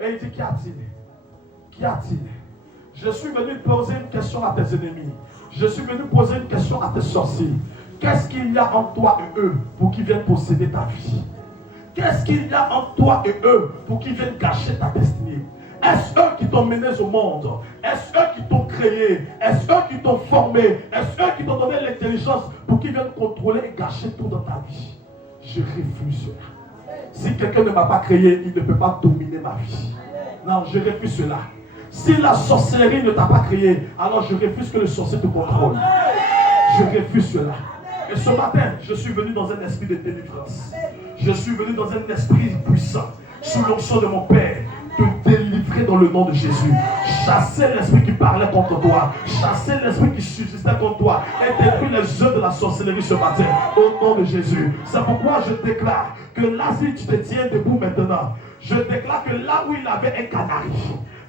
et il dit, qu'y a-t-il? Qu'y a-t-il? Je suis venu poser une question à tes ennemis. Je suis venu poser une question à tes sorciers. Qu'est-ce qu'il y a en toi et eux pour qu'ils viennent posséder ta vie? Qu'est-ce qu'il y a en toi et eux pour qu'ils viennent gâcher ta destinée? Est-ce eux qui t'ont mené au monde? Est-ce eux qui t'ont créé? Est-ce eux qui t'ont formé? Est-ce eux qui t'ont donné l'intelligence pour qu'ils viennent contrôler et gâcher tout dans ta vie? Je refuse cela. Si quelqu'un ne m'a pas créé, il ne peut pas dominer ma vie. Non, je refuse cela. Si la sorcellerie ne t'a pas créé, alors je refuse que le sorcier te contrôle. Je refuse cela. Et ce matin, je suis venu dans un esprit de délivrance. Je suis venu dans un esprit puissant, sous l'onction de mon Père, te délivrer dans le nom de Jésus. Chasser l'esprit qui parlait contre toi, chasser l'esprit qui subsistait contre toi, et détruire les œuvres de la sorcellerie ce matin, au nom de Jésus. C'est pourquoi je déclare que là, si tu te tiens debout maintenant, je déclare que là où il avait un canari,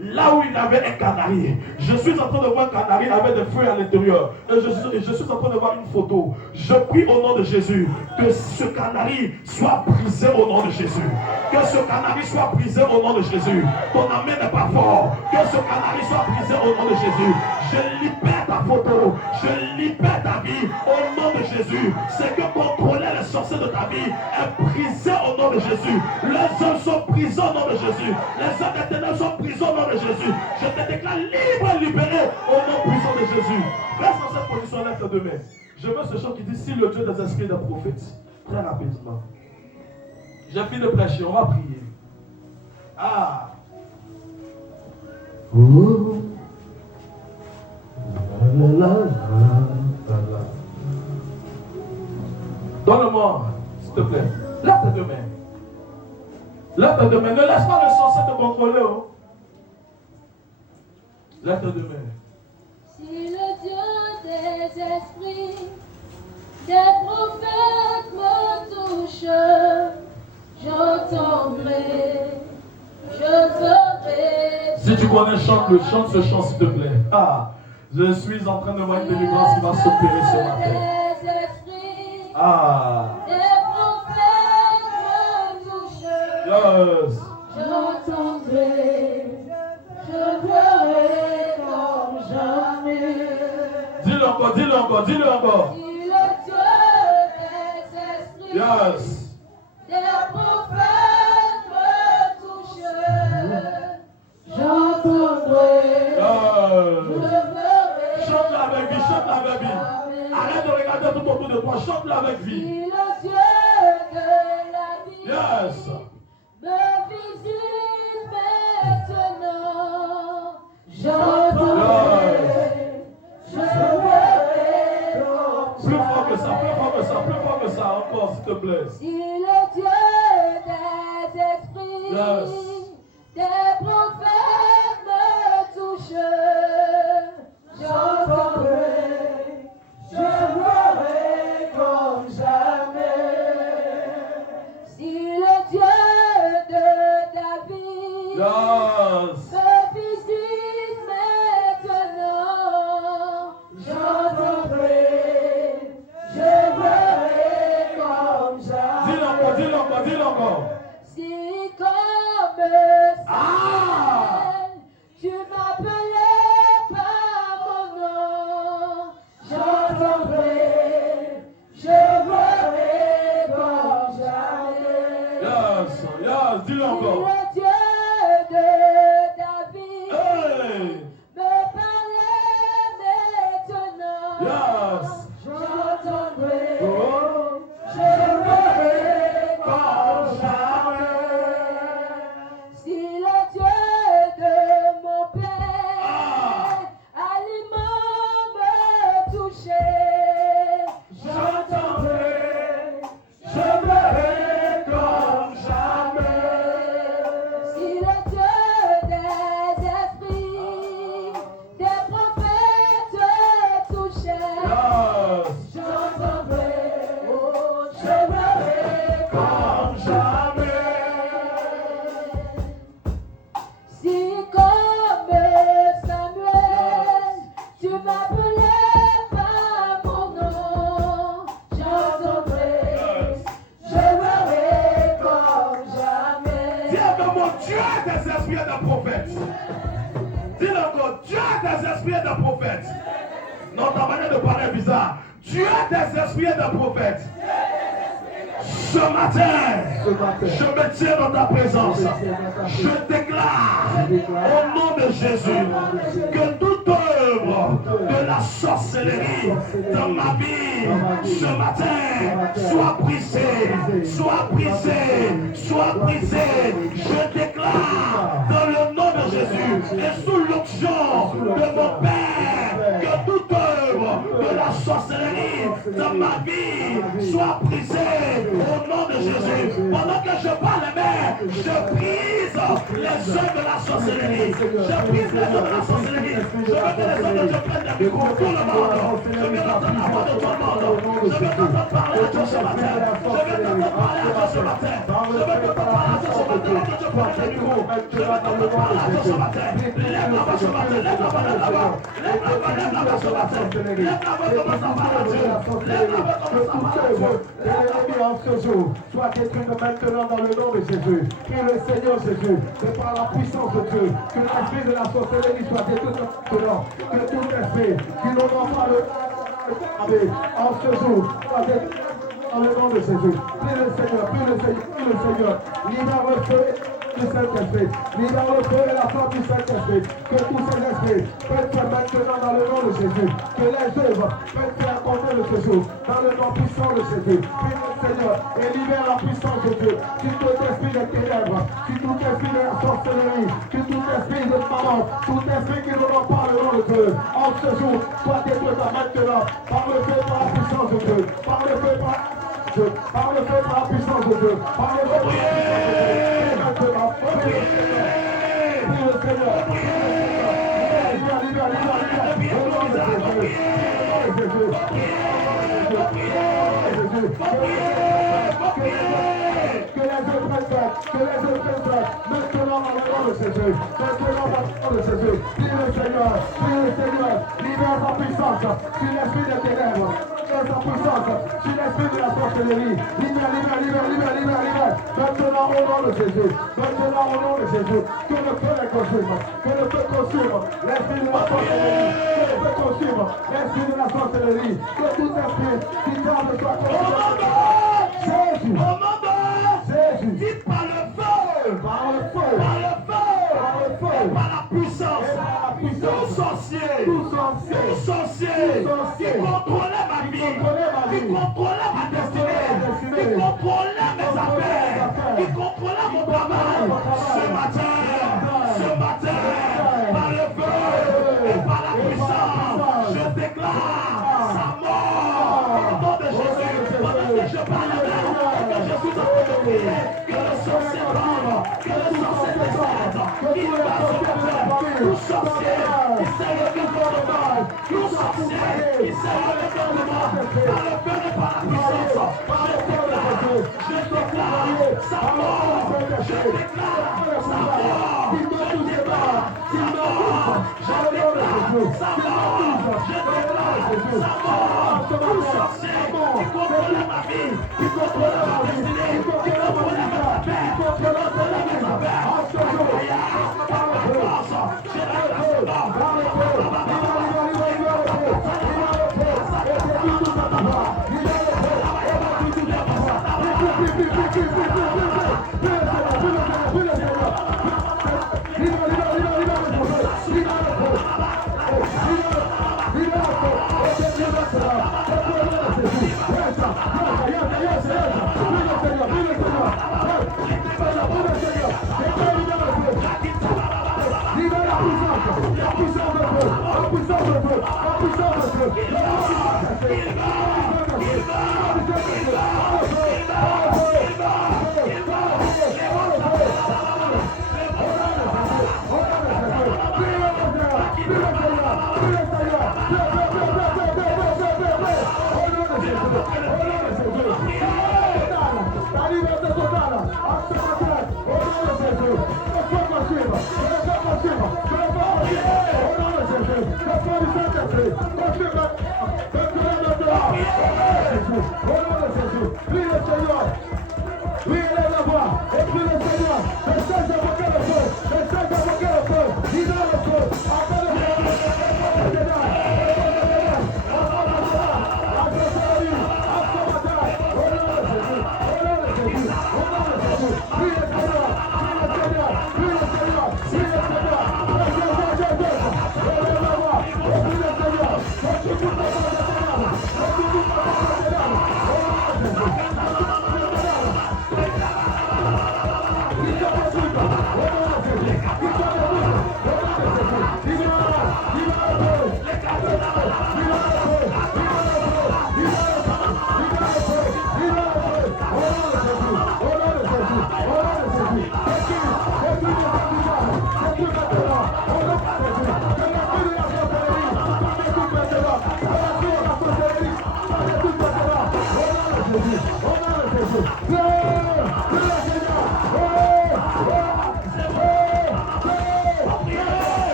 là où il avait un canari, je suis en train de voir un canari avec des feuilles à l'intérieur. Et je suis en train de voir une photo. Je prie au nom de Jésus que ce canari soit brisé au nom de Jésus. Que ce canari soit brisé au nom de Jésus. Ton amen n'est pas fort. Que ce canari soit brisé au nom de Jésus. Je libère ta photo. Je libère ta vie au nom de Jésus. C'est que contrôler les sorciers de ta vie est brisé au nom de Jésus. Les hommes sont brisés au nom de Jésus. Les hommes des ténèbres sont brisés au nom de Jésus. Je te déclare libre et libéré au nom puissant de Jésus. Reste dans cette position, lève tes deux mains. Je veux ce chant qui dit, si le Dieu des esprits et des prophètes. Très rapidement. J'ai fini de prêcher, on va prier. Ah. Donne-moi, s'il te plaît. Lève tes deux mains. Lève tes deux mains. Ne laisse pas le sorcier te contrôler. Oh. Lève tes deux mains. Si le Dieu des esprits, des prophètes me touche, j'entendrai, je ferai. Si tu connais, chante ce chant s'il te plaît. Ah, je suis en train de voir une délivrance qui va s'opérer ce matin. Ah. Des prophètes me touchent. Yes. J'entendrai, je ferai comme jamais. Dis-le encore, dis-le encore, dis-le encore. Si le Dieu des esprits, Yes. des prophètes me touchent, j'entendrai, je ferai. Chante-la avec vie, chante-la avec vie. Arrête de regarder tout autour de toi, chante-la avec vie. Si le Dieu de la vie, Yes. me visite maintenant, j'entendrai, je ferai comme Plus fort que ça, plus fort que ça, plus fort que ça, encore s'il te plaît. si le Dieu des esprits, Yes. des prophètes me touche, j'entendrai, je ferai comme jamais. Si le Dieu de David Yes. me visite Tu as des esprits et des prophètes. Ce matin, je me tiens dans ta présence. Je déclare au nom de Jésus que toute œuvre de la sorcellerie dans ma vie ce matin soit brisée, soit brisée, soit brisée. Je déclare dans le nom de Jésus et sous l'onction de mon Père que toute œuvre de la sorcellerie dans ma vie soit brisée au nom de Jésus. Pendant que je parle, mais je brise les œuvres de la sorcellerie. Je brise les œuvres de la sorcellerie. Je veux que les hommes de Dieu prennent des micros pour le monde. Je veux entendre la voix de tout le monde. Je veux t'entendre parler à Dieu ce matin. Je veux t'entendre parler à Dieu ce matin. Je veux t'entendre parler à Dieu ce matin. Que Dieu prenne des micros. Je veux t'entendre parler à Dieu ce matin. Lève la voix ce matin. Lève la voix, lève la voix. Lève la voix, lève la voix ce matin. Lève la voix, commence à parler à Dieu. Lève la voix, commence à parler à Dieu. L'ennemi en ce jour soit détruite maintenant dans le nom de Jésus. Que le Seigneur Jésus, que par la puissance de Dieu, que l'esprit de la sorcellerie soit détruit maintenant. Que tout esprit qui n'aura pas le en ce jour soit détruit dans le nom de Jésus. Prie le Seigneur, prie le Seigneur, prie le Seigneur. Libère le feu du Saint-Esprit. Libère le feu et la force du Saint-Esprit. Que tous ces esprits peuvent faire maintenant dans le nom de Jésus. Que les œuvres peuvent faire compter de ce jour dans le nom puissant de Jésus. Prie le Seigneur et libère la puissance de Dieu. Si tout esprit de ténèbres, si tout esprit de sorcellerie, si tout esprit de mort, tout esprit qui ne va pas le nom de Dieu, en ce jour, soit détruit maintenant par le feu, par la puissance de Dieu, par le feu, par Dieu, par le feu, par la puissance de Dieu, par le feu, par la puissance de Dieu. Maintenant, prie le Seigneur, prie le Seigneur, libère, au nom de Jésus, que les œuvres maintenant dans le nom de Jésus, maintenant dans le nom de Jésus, prie le Seigneur, libère sa puissance sur l'esprit des ténèbres, libère sa puissance sur l'esprit de la sorcellerie, libère, maintenant au nom de Jésus, maintenant au nom de Jésus, que le feu les consume, que le feu consume l'esprit de la sorcellerie, que le feu consume l'esprit de la sorcellerie, que tout esprit qui tente soit consume. Jésus, Jésus, dis par le feu, par le feu, par le feu, par le feu, et par la puissance, tout sorcier, qui contrôlait ma vie, qui contrôlait ma destinée, qui contrôlait mes affaires, qui contrôlait mon travail, ce matin, par le feu et par la puissance, je déclare sa mort au nom de Jésus. Pendant que je parle et que je suis en train de prier, que le sorcier tombe, que le sorcier descende, qu'il passe au cœur, tout sorcier qui s'est levé contre moi, tout sorcier qui s'est levé contre moi, par le feu et par la puissance, je déclare sa mort, je déclare sa mort, je déclare sa mort, je déclare sa mort, je déclare sa mort, tout sorcier qui contrôle ma vie, qui contrôle ma destinée, qui contrôle mes affaires, qui contrôle mes affaires, par la force, je déclare sa mort.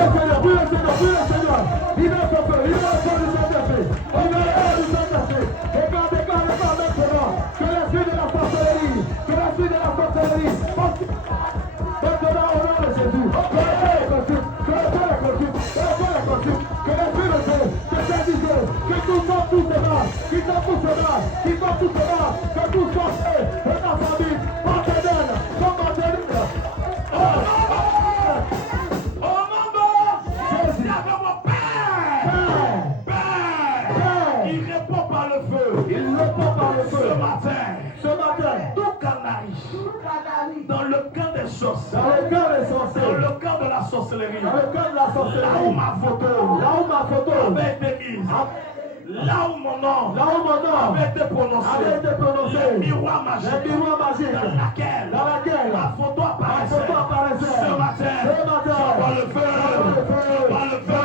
Seigneur, prie le Seigneur. Libère son feu du Saint-Esprit. Libère le feu du Saint-Esprit. Déclare maintenant que l'esprit de la sorcellerie, maintenant au nom de Jésus, que l'esprit de Dieu, que Saint-Dieu, que tout soit tout cela, que tout cela, que tout soit fait, et ta famille, Barthédène, comme Barthédène. Ce matin, tout canari dans le camp des sorciers, dans le camp de la sorcellerie, là où ma photo avait été mise, là où mon nom avait été prononcé, le miroir magique dans laquelle ma photo apparaissait. Ce matin, j'envoie le feu, j'envoie le feu,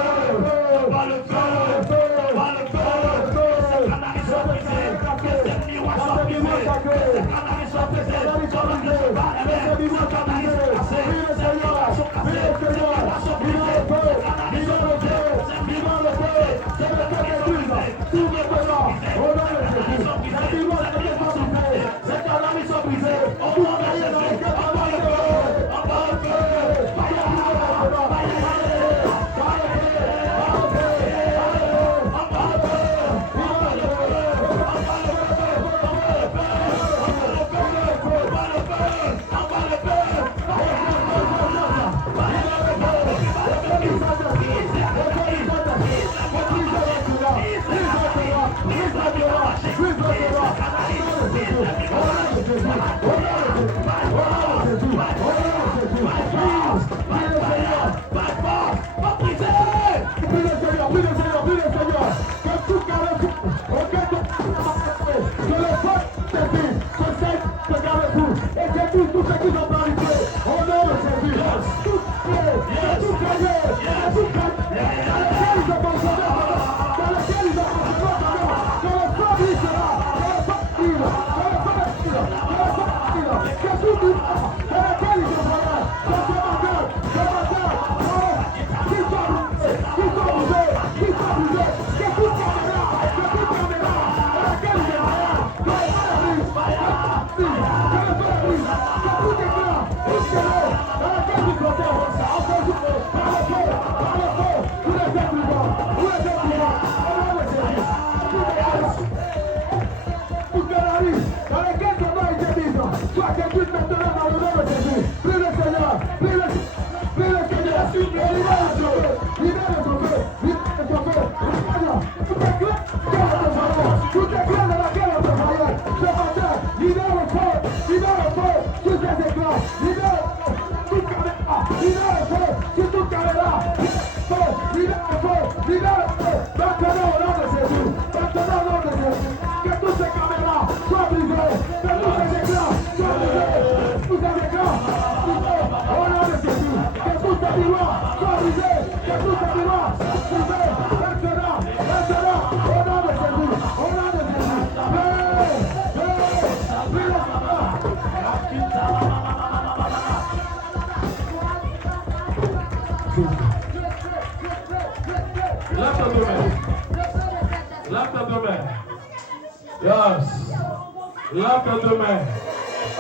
j'envoie le feu, j'envoie le feu. Ces canaris sont brisés, ces miroirs sont brisés, ces canaris sont brisés, ces canaris sont cassés, ces miroirs sont cassés, ces miroirs sont brisés, ces canaris sont brisés, ces miroirs sont brisés, ces canaris sont brisés, tout le temps, au nom de Jésus, ces miroirs sont brisés, ces canaris sont brisés, au nom de Jésus, envoie le feu, envoie le feu,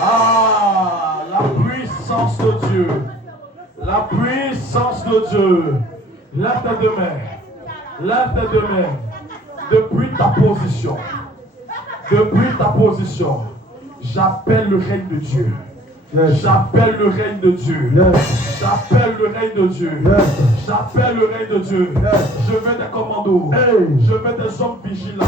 Ah, la puissance de Dieu. La puissance de Dieu. Lève tes deux mains. Lève tes deux mains. Depuis ta position. Depuis ta position. J'appelle le règne de Dieu. J'appelle le règne de Dieu. J'appelle le règne de Dieu. J'appelle le règne de Dieu. Je veux des commandos. Je veux des hommes vigilants.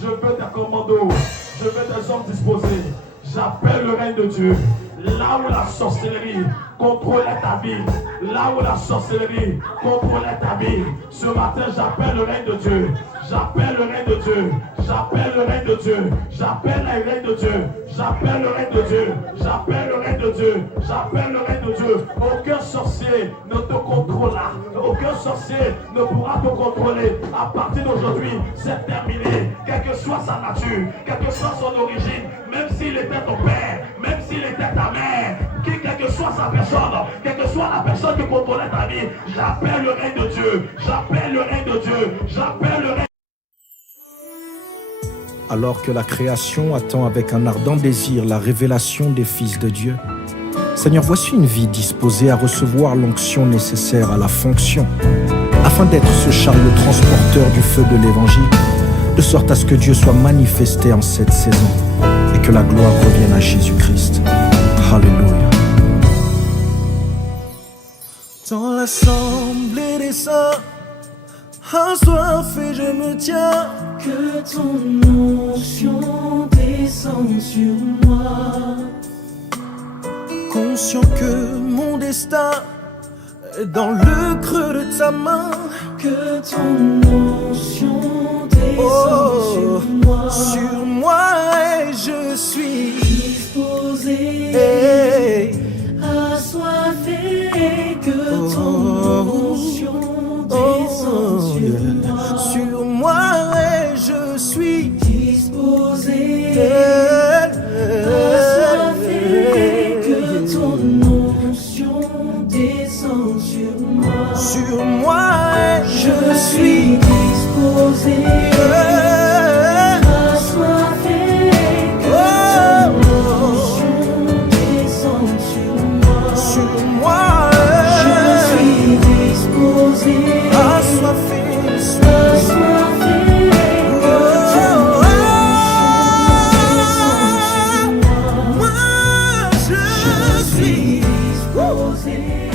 Je veux des commandos. Je veux des hommes disposés. J'appelle le règne de Dieu. Là où la sorcellerie contrôlait ta vie, là où la sorcellerie contrôlait ta vie, ce matin j'appelle le règne de Dieu. J'appelle le règne de Dieu. J'appelle le règne de Dieu. J'appelle le règne de Dieu. J'appelle le règne de Dieu. J'appelle le règne de Dieu. J'appelle le règne de Dieu. Aucun sorcier ne te contrôlera. Aucun sorcier ne pourra te contrôler. À partir d'aujourd'hui, c'est terminé. Quelle que soit sa nature, quelle que soit son origine, même s'il était ton père, même s'il était ta mère, quelle que soit sa personne, quelle que soit la personne qui contrôlait ta vie, j'appelle le règne de Dieu, j'appelle le règne de Dieu, j'appelle le règne. Alors que la création attend avec un ardent désir la révélation des fils de Dieu, Seigneur, voici une vie disposée à recevoir l'onction nécessaire à la fonction, afin d'être ce chariot transporteur du feu de l'Évangile, de sorte à ce que Dieu soit manifesté en cette saison et que la gloire revienne à Jésus-Christ. Alléluia. Dans l'assemblée des saints, assoiffé je me tiens. Que ton onction descende sur moi. Conscient que mon destin est dans le creux de ta main. Que ton onction descende sur moi. Sur moi et je suis disposé. Hey. Assoiffé, que ton onction descende sur moi. Sur moi et je suis disposé. Assoiffé, que ton onction descende sur moi. Sur moi et je suis disposé. Moi je suis disposé.